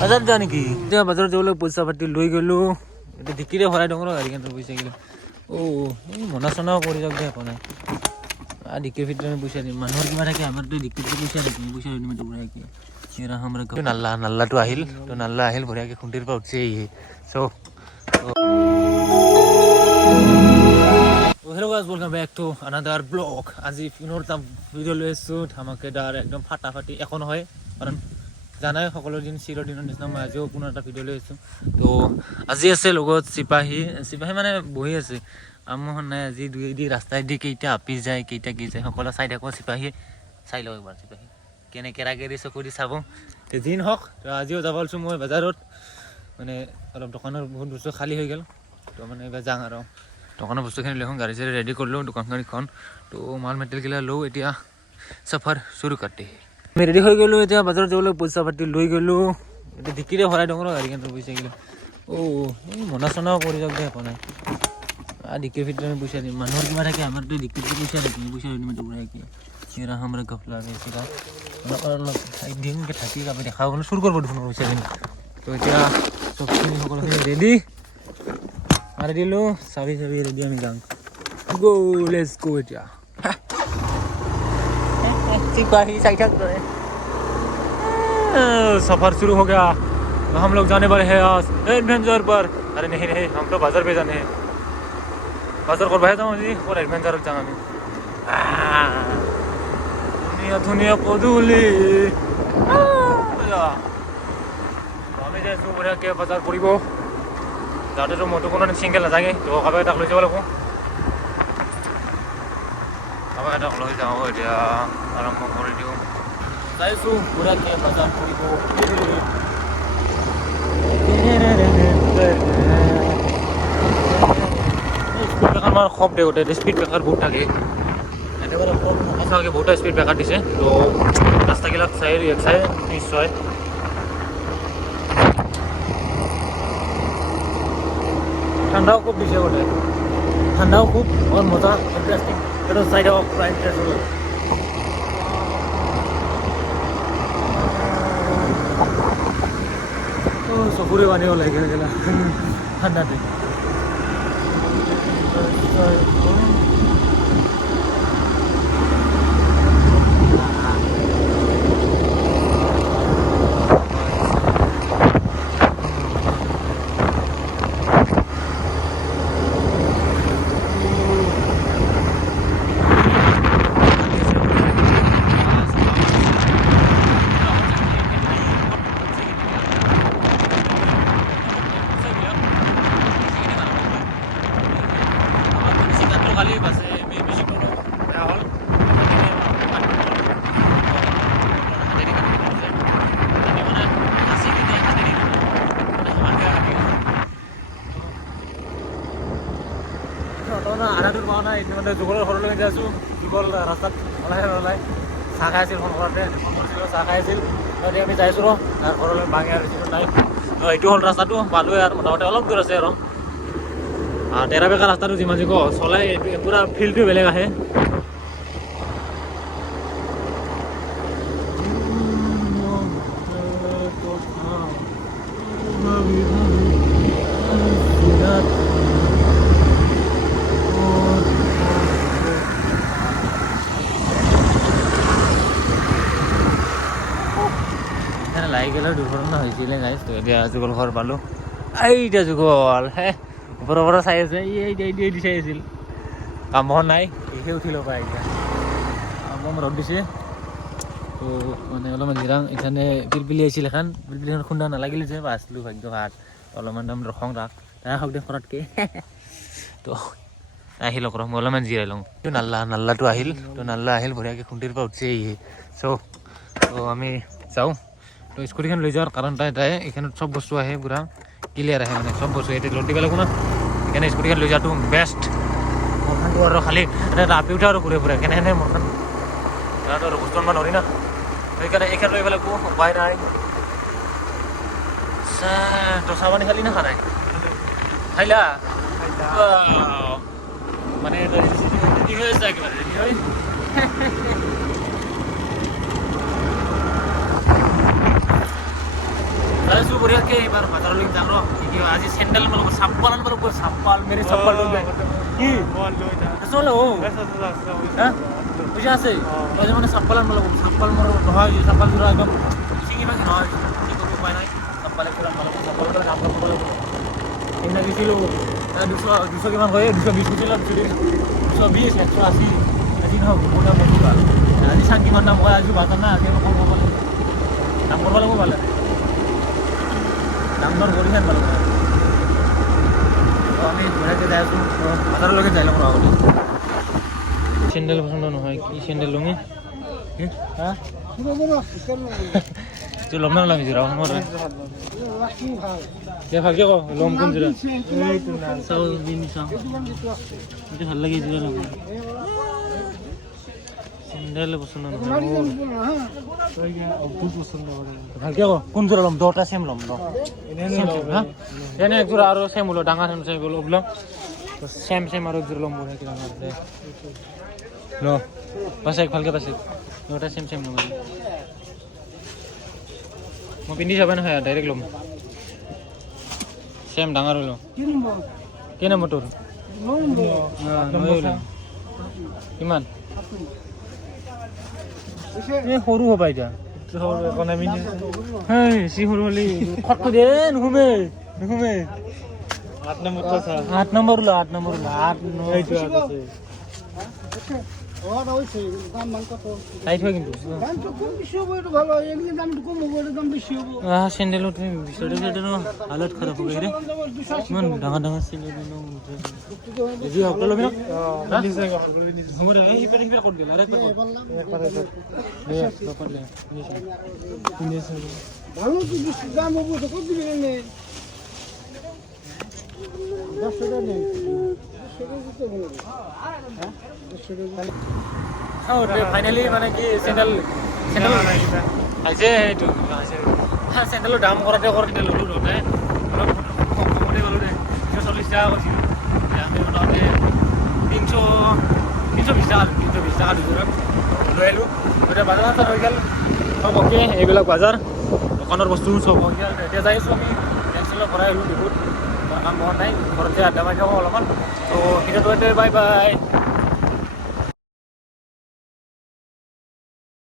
বাজাৰ যোৱা নেকি? এতিয়া বাজাৰত যাবলৈ পইচা পাতি লৈ গ'লোঁ। এতিয়া ডিকিৰে ভৰাই দিওঁ ৰ গাড়ীখন পইচা গ'লে। এই মনা চনাও কৰি যাওক দে একো নাই। ডিকিৰ ভিতৰত আমি পইচা দিম। মানুহৰ কিবা থাকে আমাৰতো ডিকিৰ পইচা দিম পইচা দিম কি নাল্লাটো আহিল তো নাল্লা আহিল বঢ়িয়াকৈ খুন্দিৰ পৰা উঠি so' hello' guys welcome back to another blog. আজি পুনৰ এটা ভিডিঅ' লৈ আছোঁ ধামাকেদাৰ একদম ফাটাফাটি একো নহয় কাৰণ জানাই সকলো দিন চিৰৰ দিনৰ নিচিনা মই আজিও পুনৰ এটা ভিডিঅ' লৈ আছোঁ। তো আজি আছে লগত চিপাহী মানে বহি আছে আমোহন নাই আজি দুই ৰাস্তাইদি কেইটা আপি যায় কেইটা কি যায় সকলো চাই থাকোঁ। চিপাহী চাই লওঁ একবাৰ চিপাহী কেনে কেৰাকেৰি চকু দি চাব যি নহওক। আজিও যাব লৈছোঁ মই বজাৰত মানে অলপ দোকানৰ বহুত বস্তু খালী হৈ গ'ল তো মানে এইবাৰ যাওঁ আৰু দোকানৰ বস্তুখিনি লৈ আহোঁ। গাড়ী চাড়ী ৰেডি কৰিলোঁ দোকানখন তো মাল মেটেৰিয়েলগিলা লওঁ এতিয়া চফৰ চুৰু কাটি আমি ৰেডি হৈ গ'লোঁ। এতিয়া বজাৰত যাবলৈ পইচা পাতি লৈ গ'লোঁ। এতিয়া ডিকিৰে ভৰাই দিওঁ ৰ গাড়ীখন পইচা গ'লে এই মনা চনাও কৰি যাওক দে একো নাই। ডিকিৰ ভিতৰত আমি পইচা দিম। মানুহৰ কিবা থাকে আমাৰতো ডিকিৰ পইচা দিম পইচা দিম কি চিৰা আমৰা গফলা বেছিকা অলপ দিনকৈ থাকি আমি দেখা পাবলৈ চুৰ কৰিব দেখোন পইচাখিনি। তো এতিয়া চবখিনি সকলোখিনি ৰেডি মাৰি দিলোঁ চাবি ৰেডি আমি যাম গো লেটছ গো। এতিয়া सिपाही सफर शुरू हो गया। हम लोग जाने वाले हैं आज एडवेंचर पर। अरे नहीं हम तो बाजार पे जाने हैं। बाजार कर भाई जाऊँ जी और एडवेंचर जाऊँ दुनिया दुनिया पदुली हमें जैसे बढ़िया के बाजार पड़ब जाते तो मोटो को सिंगल नाजागे तो कबार तक लै যাব লাগিব। कबार तक लै যাওঁ এতিয়া আৰম্ভ কৰি দিওঁ চাইছোঁ বঢ়িয়াকৈ বাজাৰ কৰিব। স্পীড ব্ৰেকাৰ মাৰ খপ দে গোটেই স্পীড ব্ৰেকাৰ বহুত থাকে এনেকৈ সঁচাকৈ বহুত স্পীড ব্ৰেকাৰ দিছে। তো ৰাস্তাবিলাক চাই নিশ্চয় ঠাণ্ডাও খুব দিছে গোটেই ঠাণ্ডাও খুব বহুত মজা ইণ্টাৰেষ্টিং এইটো চাই থাকক পুৰা ইণ্টাৰেষ্ট হ'ল। চকুৰে পানী ওলাই গেলা ঠাণ্ডাতে। আধাটোত পোৱা নাই মানে জোগলৰ ঘৰলৈ গৈ আছোঁ। জোগল ৰাস্তাত ওলাই চাহ খাই আছিল ফোন কৰাতে চাহ খাই আছিল এতিয়া আমি যাইছোঁ ৰ তাৰ ঘৰলৈ বাঙি আৰু বেছি নাই। এইটো হ'ল ৰাস্তাটো পালোৱে আৰু মোটামুটি অলপ দূৰ আছে আৰু তেৰা বেকা ৰাস্তাটো যিমান যি কওঁ চলাই পূৰা ফিল্ডটো বেলেগ আহে। লাগি গ'লেও দুৰ্ঘটনা হৈছিলে গাইছ। তো এতিয়া যুগল ঘৰ পালোঁ। এতিয়া যুগল ওপৰৰ পৰা চাই আছে এই চাই আছিল কাম বন নাই এসে উঠি ল'বা এতিয়া কাম ৰ'দ দিছে। তো মানে অলপমান জিৰাং এখানে পিলপিলি আহিছিল এখন পিলপিলিখন খুন্দা নালাগিল যে বাছিলোঁ ভাগ্য ভাত অলপমান দাম ৰখং ৰাখ তাই হওক দে ঘৰতকৈ। তো আহিল ৰ মই অলপমান জিৰাই লওঁ। তো নাল্লাটো আহিল তো নাল্লা আহিল বঢ়িয়াকৈ খুন্দিৰ পৰা উঠি চ' তো আমি যাওঁ। তো স্কুটিখন লৈ যাওয়াৰ কাৰণ তাই এইখানত চব বস্তু আহে পুৰা ক্লিয়াৰ আহে মানে চব বস্তু এতিয়া লোড দিব লাগিব না সেইকাৰণে স্কুটিখন লৈ যোৱাটো বেষ্ট। মোৰখানটো আৰু খালি এটা আপি উঠা আৰু ঘূৰে ফুৰে কেনেহেনে মোৰখান আৰু বস্তু আনব নোৱাৰি না সেইকাৰণে এইখান লৈ পেলাই একো উপায় নাই। তো চাহ পানী খালি না খা নাই খাইলা মানে ৰেডি হৈ আছে একেবাৰে ৰেডি হৈ আহিছোঁ বঢ়িয়াকৈ এইবাৰ বাজাৰলৈ যাম ৰ কি হয় আজি চেণ্ডেল মানে চাপ্পাল আনবাৰ ওপৰত চাপ্পাল মেৰি চাপ্পাল কি চলো হা পইচা আছে তই মানে চাপ্পাল আনব লাগিব চাপ্পাল মোৰ নহয় চাপ্পাল যোৰা একদম চিঙি পাইছে নহয় কি কৰিব উপায় নাই চাপ্পালে পুৰা চাপ্পালৰ দাম কৰিব লাগিব সেইদিনা দিছিলোঁ 200 কিমান হয় 220 দিছিলোঁ 220 180 আজি নহয় বহুত দাম বস্তু আজি চাং কিমান দাম হয় আজি বাজাৰ নাই আজি কম কৰিব লাগিব দাম কৰিব লাগিব ভালে দাম দৰ কৰি আনিব লাগিব আমি ঘূৰাইতে যাই আছোঁ বাজাৰলৈকে যাই লওঁ আগতে চেণ্ডেল পচন্দ নহয় কি চেণ্ডেল লওঁ হা তুই ল'ম না লাগি যোৰা মোৰ দে ভালকৈ ক ল'ম কোন যোৰা চাওঁ দিন চাওঁ এইটো ভাল লাগে যোৰা ল'ম চেণ্ডেল পচন্দ নহয় ভালকৈ ক কোন যোৰা ল'ম দুটা চেম ল'ম হা এনে একযোৰা আৰু চেম ওলো ডাঙৰ চেম চেম ওলাম চেম চেম আৰু একযোৰা ল'ম বঢ়িয়া কিবা দে ল পাছে ভালকৈ পাছে দুটা চেম চেম ল'ম মই পিন্ধি চাবা নহয় ডাইৰেক্ট ল'ম চেম ডাঙৰ ল'ম কি নম্বৰ তোৰ কিমান সৰু হ'বা এতিয়া বেছি সৰু হ'লে খটটো দে নুঘুমে 8 নম্বৰ ওলা 8 নম্বৰ ওলা 8 টাইট হয় কিন্তু চেণ্ডেলো তুমি বিচাৰি হালত খাৰাপ হ'ব ৰে ইমান ডাঙৰ ডাঙৰ চেণ্ডেল যি হক ল'বি না হ'ব দে সিপাৰে সিপাৰে কৰি দিলে ফাইনেলি মানে কি চেণ্ডেল আহিছে এইটো চেণ্ডেলৰ দাম কৰাতে ল'লোঁ লওঁতে অলপ কমতে গ'লোঁ দে 140 টকা কৈছিল আমি মোটামুটি 320 টকা দুযোৰত লৈ আহিলোঁ এতিয়া বাজাৰ চাজাৰ হৈ গ'ল চব অ'কে এইবিলাক বাজাৰ দোকানৰ বস্তু চব হৈ গ'ল এতিয়া যাই আছোঁ আমি টেক্সিলৈ ভৰাই আহিলোঁ বহুত কাম হোৱা নাই ঘৰতে আড্ডা মাৰি থাকোঁ অলপমান ত' ভিডিঅ'টো বাই বাই